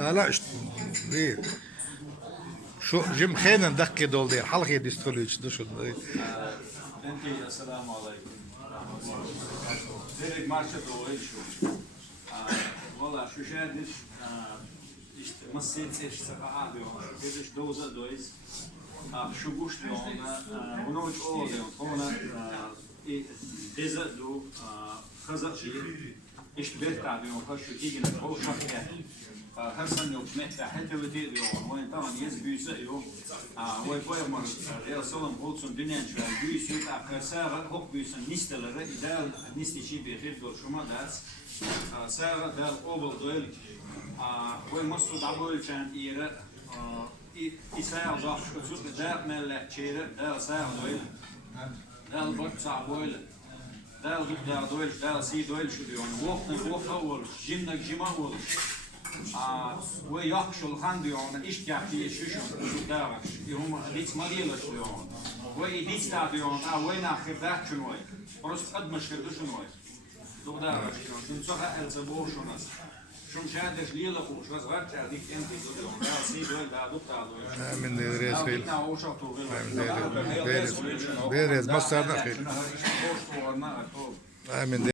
لا ايه شو جيم خينا ندقي دول دير حلقة يدستولو يشدوشو Benti, assalamu alaikum. Direkt marşa doğru şu. Valla şu şeydir, işte masset seçse abi onu. Gediş doza dois. Şu guş diyor ona. Bunu uç o diyor. Ona deza do kazakçı. İşte bekta diyor. Kaşı ilgili o şakya. Her sene yok mehta hatta ödedi diyor. O tamam yez büyüse yok. Ve koyamaz. Real solum olsun dünyanın şu büyüsü akasara hok büyüsün nisteleri ideal nistişi bir hep duruşuma ders. Sara del obel doel. Ve masu dabul çan ire İsrail zaf şu der melle çeyre der sara doel. Der bak sabol. Der duk der doel der si doel şu diyor. Voktan avol jimnak jima avol. ويخشوا الخنديون إشتاقي شوشون دارش يوم ليت مريلا شلون ويديت تابيون وين آخر ذاك شنوي برس قد مشكل شنوي دو دارش شون صخا الزبوشونس شون شادش ليلا خوش وزغت هذيك أنت تقولون لا سيدوي بعدو تعالوا من ديريس فيل من ديريس مصر نخيل من